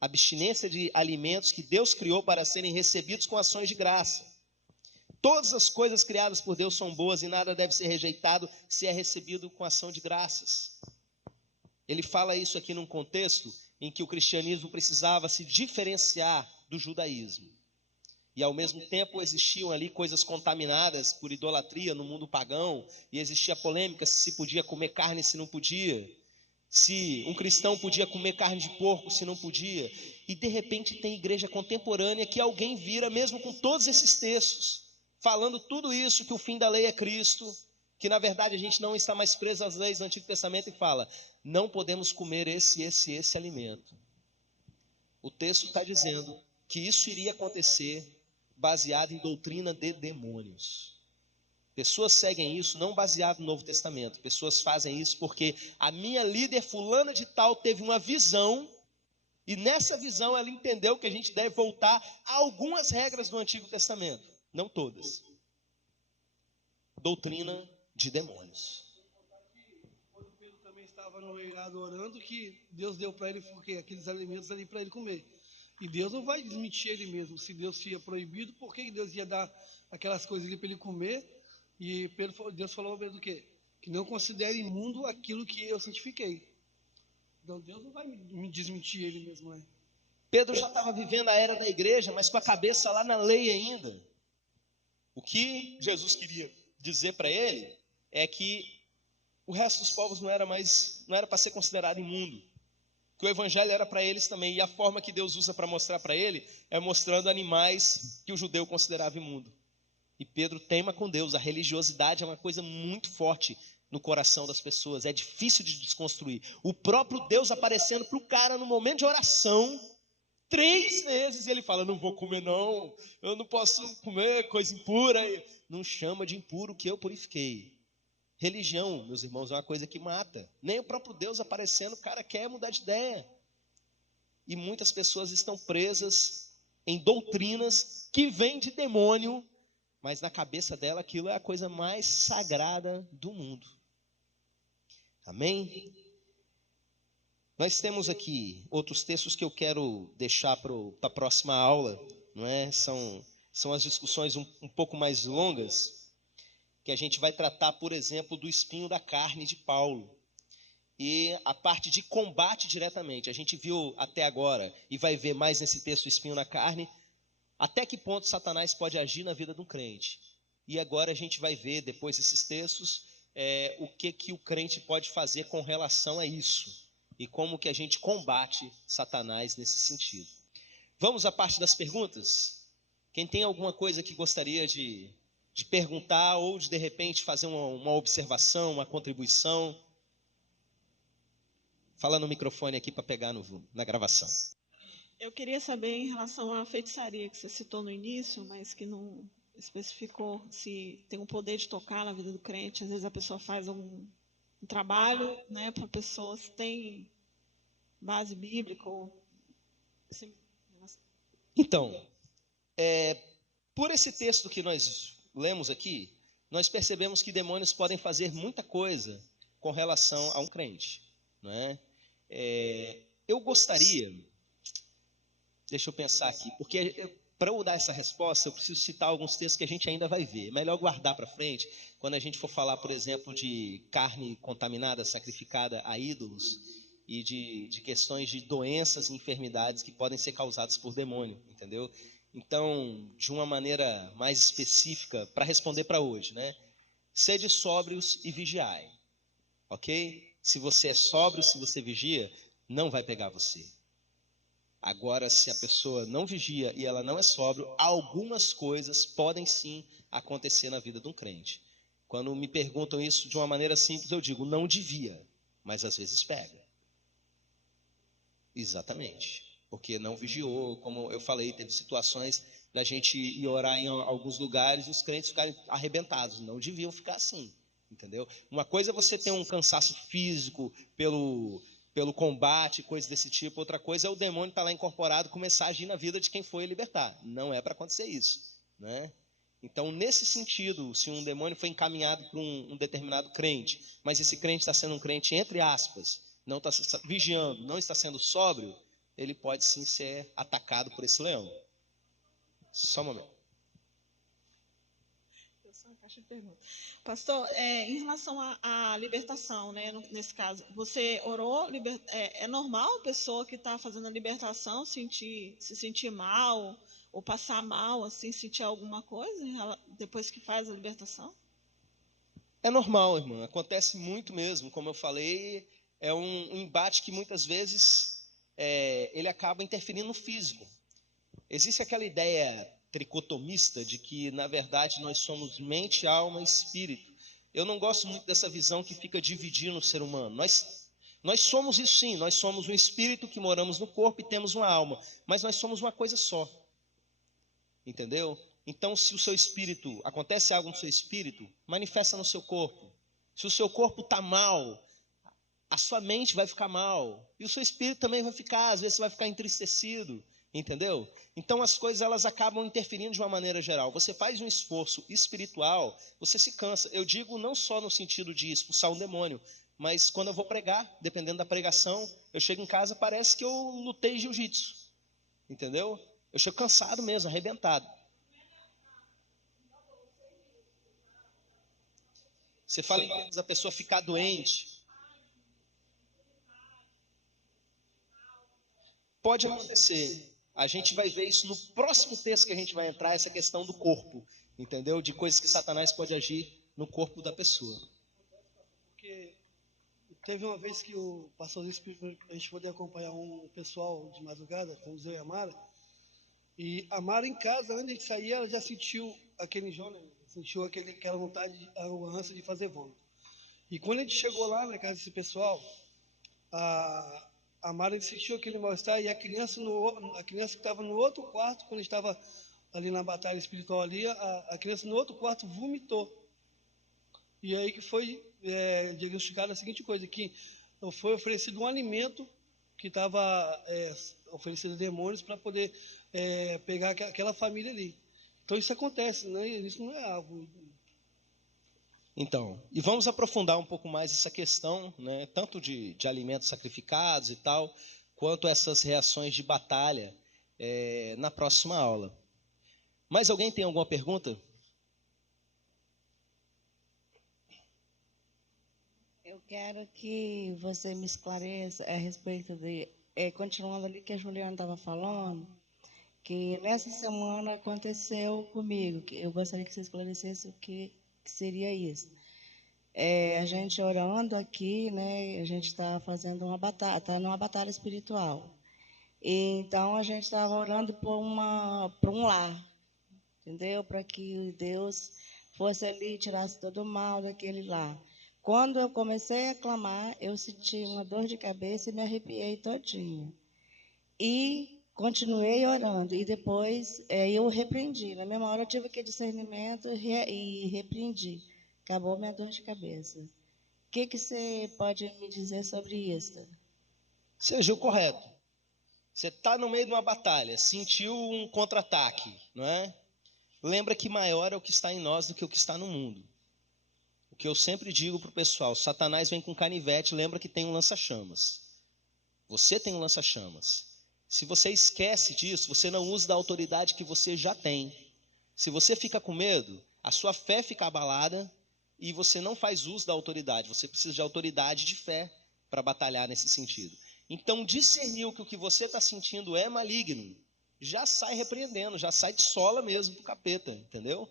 abstinência de alimentos que Deus criou para serem recebidos com ações de graça. Todas as coisas criadas por Deus são boas e nada deve ser rejeitado se é recebido com ação de graças. Ele fala isso aqui num contexto em que o cristianismo precisava se diferenciar do judaísmo. E ao mesmo tempo existiam ali coisas contaminadas por idolatria no mundo pagão, e existia polêmica se podia comer carne, se não podia, se um cristão podia comer carne de porco, se não podia. E de repente tem igreja contemporânea que alguém vira, mesmo com todos esses textos, falando tudo isso, que o fim da lei é Cristo, que na verdade a gente não está mais preso às leis do Antigo Testamento, e fala, não podemos comer esse alimento. O texto está dizendo que isso iria acontecer baseado em doutrina de demônios. Pessoas seguem isso não baseado no Novo Testamento. Pessoas fazem isso porque a minha líder fulana de tal teve uma visão, e nessa visão ela entendeu que a gente deve voltar a algumas regras do Antigo Testamento. Não todas. Doutrina de demônios. Quando Pedro também estava no eirado orando, que Deus deu para ele aqueles alimentos ali para ele comer. E Deus não vai desmentir ele mesmo. Se Deus tinha proibido, por que Deus ia dar aquelas coisas ali para ele comer? E Deus falou mesmo do quê? Que não considere imundo aquilo que eu santifiquei. Então Deus não vai me desmentir ele mesmo, né? Pedro já estava vivendo a era da igreja, mas com a cabeça lá na lei ainda. O que Jesus queria dizer para ele é que o resto dos povos não era para ser considerado imundo. Que o evangelho era para eles também. E a forma que Deus usa para mostrar para ele é mostrando animais que o judeu considerava imundo. E Pedro teima com Deus. A religiosidade é uma coisa muito forte no coração das pessoas. É difícil de desconstruir. O próprio Deus aparecendo para o cara no momento de oração, 3 vezes, e ele fala, não vou comer não, eu não posso comer coisa impura. Não chama de impuro o que eu purifiquei. Religião, meus irmãos, é uma coisa que mata. Nem o próprio Deus aparecendo, o cara quer mudar de ideia. E muitas pessoas estão presas em doutrinas que vêm de demônio, mas na cabeça dela aquilo é a coisa mais sagrada do mundo. Amém? Nós temos aqui outros textos que eu quero deixar para a próxima aula, não é? São as discussões um pouco mais longas, que a gente vai tratar, por exemplo, do espinho da carne de Paulo. E a parte de combate diretamente. A gente viu até agora, e vai ver mais nesse texto, o espinho na carne, até que ponto Satanás pode agir na vida de um crente. E agora a gente vai ver, depois desses textos, o que o crente pode fazer com relação a isso. E como que a gente combate Satanás nesse sentido. Vamos à parte das perguntas? Quem tem alguma coisa que gostaria de perguntar ou de repente fazer uma observação, uma contribuição? Fala no microfone aqui para pegar na gravação. Eu queria saber em relação à feitiçaria que você citou no início, mas que não especificou se tem o poder de tocar na vida do crente. Às vezes a pessoa faz um trabalho, né, para pessoas que têm base bíblica. Então, por esse texto que nós lemos aqui, nós percebemos que demônios podem fazer muita coisa com relação a um crente. Não é? Eu gostaria, deixa eu pensar aqui, porque para eu dar essa resposta eu preciso citar alguns textos que a gente ainda vai ver. É melhor guardar para frente, quando a gente for falar, por exemplo, de carne contaminada, sacrificada a ídolos, e de questões de doenças e enfermidades que podem ser causadas por demônio, entendeu? Então, de uma maneira mais específica, para responder para hoje, né? Sede sóbrios e vigiai, ok? Se você é sóbrio, se você vigia, não vai pegar você. Agora, se a pessoa não vigia e ela não é sóbrio, algumas coisas podem sim acontecer na vida de um crente. Quando me perguntam isso de uma maneira simples, eu digo, não devia, mas às vezes pega. Exatamente. Porque não vigiou, como eu falei, teve situações da gente ir orar em alguns lugares e os crentes ficarem arrebentados. Não deviam ficar assim. Entendeu? Uma coisa é você ter um cansaço físico pelo combate, coisas desse tipo. Outra coisa é o demônio estar lá incorporado, começar a agir na vida de quem foi libertar. Não é para acontecer isso, né? Então, nesse sentido, se um demônio foi encaminhado para um determinado crente, mas esse crente está sendo um crente, entre aspas, não está vigiando, não está sendo sóbrio, ele pode sim ser atacado por esse leão. Só um momento. Pastor, em relação à libertação, né, nesse caso, você orou, é normal a pessoa que está fazendo a libertação se sentir mal ou passar mal, assim, sentir alguma coisa depois que faz a libertação? É normal, irmã, acontece muito mesmo, como eu falei, é um embate que muitas vezes ele acaba interferindo no físico. Existe aquela ideia tricotomista de que, na verdade, nós somos mente, alma e espírito. Eu não gosto muito dessa visão que fica dividindo o ser humano. Nós somos isso sim, nós somos um espírito que moramos no corpo e temos uma alma, mas nós somos uma coisa só. Entendeu? Então, se o seu espírito, acontece algo no seu espírito, manifesta no seu corpo. Se o seu corpo está mal, a sua mente vai ficar mal. E o seu espírito também vai ficar, às vezes você vai ficar entristecido. Entendeu? Então as coisas elas acabam interferindo de uma maneira geral. Você faz um esforço espiritual, você se cansa. Eu digo não só no sentido de expulsar um demônio, mas quando eu vou pregar, dependendo da pregação, eu chego em casa, parece que eu lutei jiu-jitsu. Entendeu? Eu chego cansado mesmo, arrebentado. Você fala em termos da pessoa ficar doente. Pode acontecer. A gente vai ver isso no próximo texto que a gente vai entrar, essa questão do corpo, entendeu? De coisas que Satanás pode agir no corpo da pessoa. Porque teve uma vez que o pastor disse que a gente podia acompanhar um pessoal de madrugada, fomos eu e a Mara, e a Mara em casa, antes de a gente sair, ela já sentiu aquele enjoo, sentiu aquela vontade, a ânsia de fazer vômito. E quando a gente chegou lá na casa desse pessoal, a Mara sentiu aquele mal-estar e a criança que estava no outro quarto, quando estava ali na batalha espiritual ali, a criança no outro quarto vomitou. E aí que foi diagnosticada a seguinte coisa, que foi oferecido um alimento que estava oferecido a demônios para poder pegar aquela família ali. Então isso acontece, né? Isso não é algo. Então, e vamos aprofundar um pouco mais essa questão, né, tanto de alimentos sacrificados e tal, quanto essas reações de batalha na próxima aula. Mais alguém tem alguma pergunta? Eu quero que você me esclareça a respeito de, continuando ali que a Juliana estava falando, que nessa semana aconteceu comigo, que eu gostaria que você esclarecesse o que seria isso. A gente orando aqui, né, a gente está fazendo uma batalha, está numa batalha espiritual. E, então a gente estava orando por um lar, entendeu? Para que Deus fosse ali e tirasse todo o mal daquele lar. Quando eu comecei a clamar, eu senti uma dor de cabeça e me arrepiei todinha. E continuei orando. E depois eu repreendi. Na mesma hora eu tive aquele discernimento e repreendi. Acabou minha dor de cabeça. O que você pode me dizer sobre isso? Você agiu correto. Você está no meio de uma batalha, sentiu um contra-ataque, não é? Lembra que maior é o que está em nós do que o que está no mundo. O que eu sempre digo para o pessoal, Satanás vem com canivete, lembra que tem um lança-chamas. Você tem um lança-chamas. Se você esquece disso, você não usa da autoridade que você já tem. Se você fica com medo, a sua fé fica abalada e você não faz uso da autoridade. Você precisa de autoridade de fé para batalhar nesse sentido. Então, discernir que o que você está sentindo é maligno, já sai repreendendo, já sai de sola mesmo para o capeta, entendeu?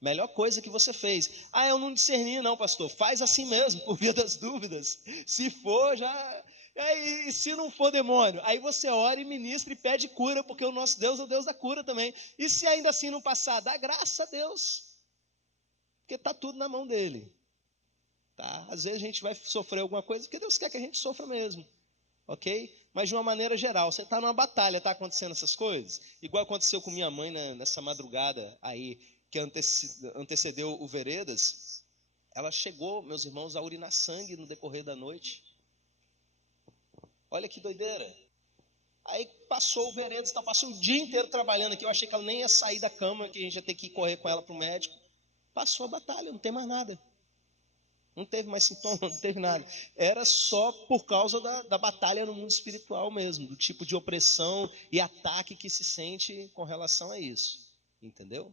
Melhor coisa que você fez. Eu não discerni não, pastor. Faz assim mesmo, por via das dúvidas. Se for, já... E se não for demônio? Aí você ora e ministra e pede cura, porque o nosso Deus é o Deus da cura também. E se ainda assim não passar, dá graça a Deus. Porque está tudo na mão dele. Tá? Às vezes a gente vai sofrer alguma coisa, porque Deus quer que a gente sofra mesmo. Ok? Mas de uma maneira geral, você está numa batalha, está acontecendo essas coisas? Igual aconteceu com minha mãe nessa madrugada aí, que antecedeu o Veredas, ela chegou, meus irmãos, a urinar sangue no decorrer da noite. Olha que doideira. Aí passou o Veredas, passou o dia inteiro trabalhando aqui, eu achei que ela nem ia sair da cama, que a gente ia ter que correr com ela para o médico. Passou a batalha, não tem mais nada. Não teve mais sintoma, não teve nada. Era só por causa da batalha no mundo espiritual mesmo, do tipo de opressão e ataque que se sente com relação a isso. Entendeu?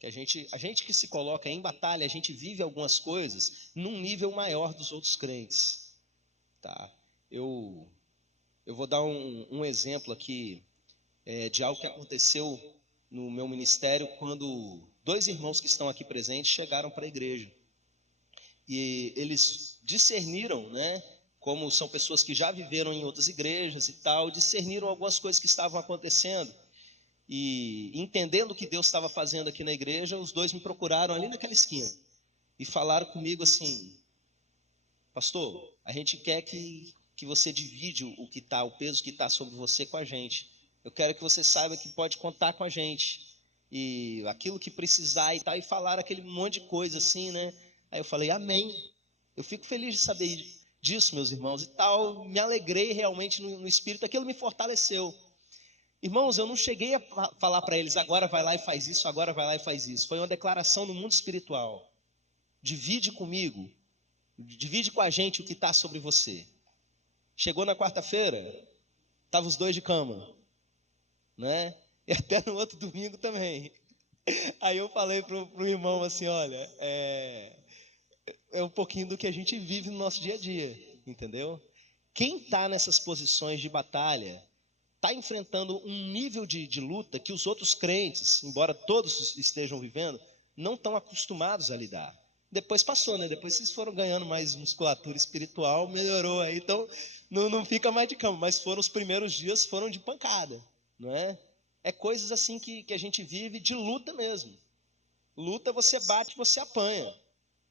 Que a gente que se coloca em batalha, a gente vive algumas coisas num nível maior dos outros crentes. Tá? Eu vou dar um exemplo aqui de algo que aconteceu no meu ministério quando 2 irmãos que estão aqui presentes chegaram para a igreja. E eles discerniram, né, como são pessoas que já viveram em outras igrejas e tal, discerniram algumas coisas que estavam acontecendo. E entendendo o que Deus estava fazendo aqui na igreja, os 2 me procuraram ali naquela esquina e falaram comigo assim: pastor, a gente quer que você divide o peso que está sobre você com a gente. Eu quero que você saiba que pode contar com a gente. E aquilo que precisar e tal, e falaram aquele monte de coisa assim, né? Aí eu falei, amém. Eu fico feliz de saber disso, meus irmãos, e tal. Me alegrei realmente no espírito, aquilo me fortaleceu. Irmãos, eu não cheguei a falar para eles, agora vai lá e faz isso, agora vai lá e faz isso. Foi uma declaração no mundo espiritual. Divide comigo, divide com a gente o que está sobre você. Chegou na quarta-feira, estavam os 2 de cama, né? E até no outro domingo também. Aí eu falei pro irmão assim, olha, é um pouquinho do que a gente vive no nosso dia a dia, entendeu? Quem está nessas posições de batalha está enfrentando um nível de luta que os outros crentes, embora todos estejam vivendo, não estão acostumados a lidar. Depois passou, né? Depois vocês foram ganhando mais musculatura espiritual, melhorou aí, então não fica mais de cama. Mas os primeiros dias foram de pancada, não é? É coisas assim que a gente vive de luta mesmo. Luta, você bate, você apanha.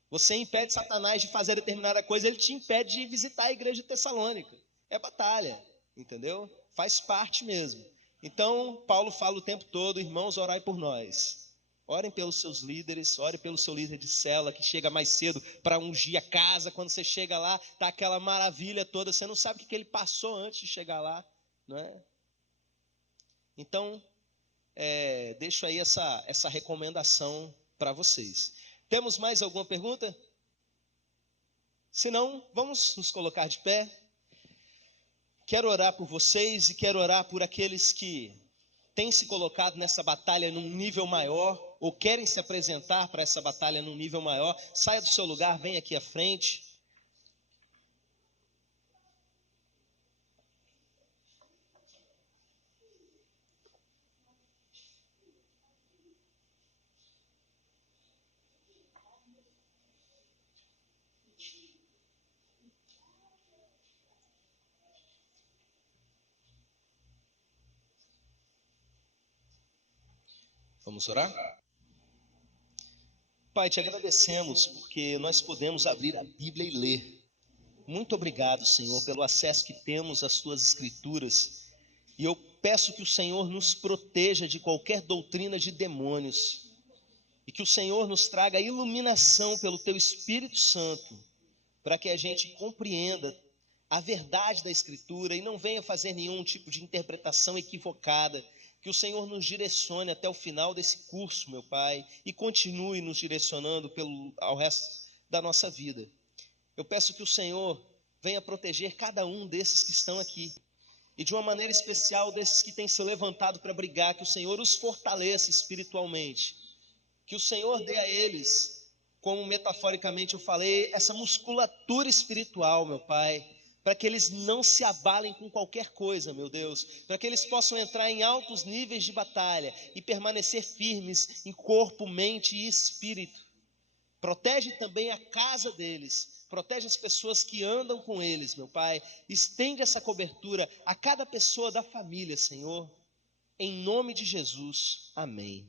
Você impede Satanás de fazer determinada coisa, ele te impede de visitar a igreja de Tessalônica. É batalha, entendeu? Faz parte mesmo. Então, Paulo fala o tempo todo, irmãos, orai por nós. Orem pelos seus líderes, ore pelo seu líder de célula, que chega mais cedo para ungir a casa. Quando você chega lá, está aquela maravilha toda. Você não sabe o que ele passou antes de chegar lá, não é? Então, deixo aí essa recomendação para vocês. Temos mais alguma pergunta? Se não, vamos nos colocar de pé. Quero orar por vocês e quero orar por aqueles que têm se colocado nessa batalha num nível maior ou querem se apresentar para essa batalha num nível maior. Saia do seu lugar, venha aqui à frente. Vamos orar? Pai, te agradecemos porque nós podemos abrir a Bíblia e ler. Muito obrigado, Senhor, pelo acesso que temos às tuas escrituras. E eu peço que o Senhor nos proteja de qualquer doutrina de demônios. E que o Senhor nos traga iluminação pelo teu Espírito Santo, para que a gente compreenda a verdade da Escritura e não venha fazer nenhum tipo de interpretação equivocada. Que o Senhor nos direcione até o final desse curso, meu Pai, e continue nos direcionando ao resto da nossa vida. Eu peço que o Senhor venha proteger cada um desses que estão aqui, e de uma maneira especial desses que têm se levantado para brigar, que o Senhor os fortaleça espiritualmente, que o Senhor dê a eles, como metaforicamente eu falei, essa musculatura espiritual, meu Pai, para que eles não se abalem com qualquer coisa, meu Deus, para que eles possam entrar em altos níveis de batalha e permanecer firmes em corpo, mente e espírito. Protege também a casa deles, protege as pessoas que andam com eles, meu Pai, estende essa cobertura a cada pessoa da família, Senhor, em nome de Jesus, amém.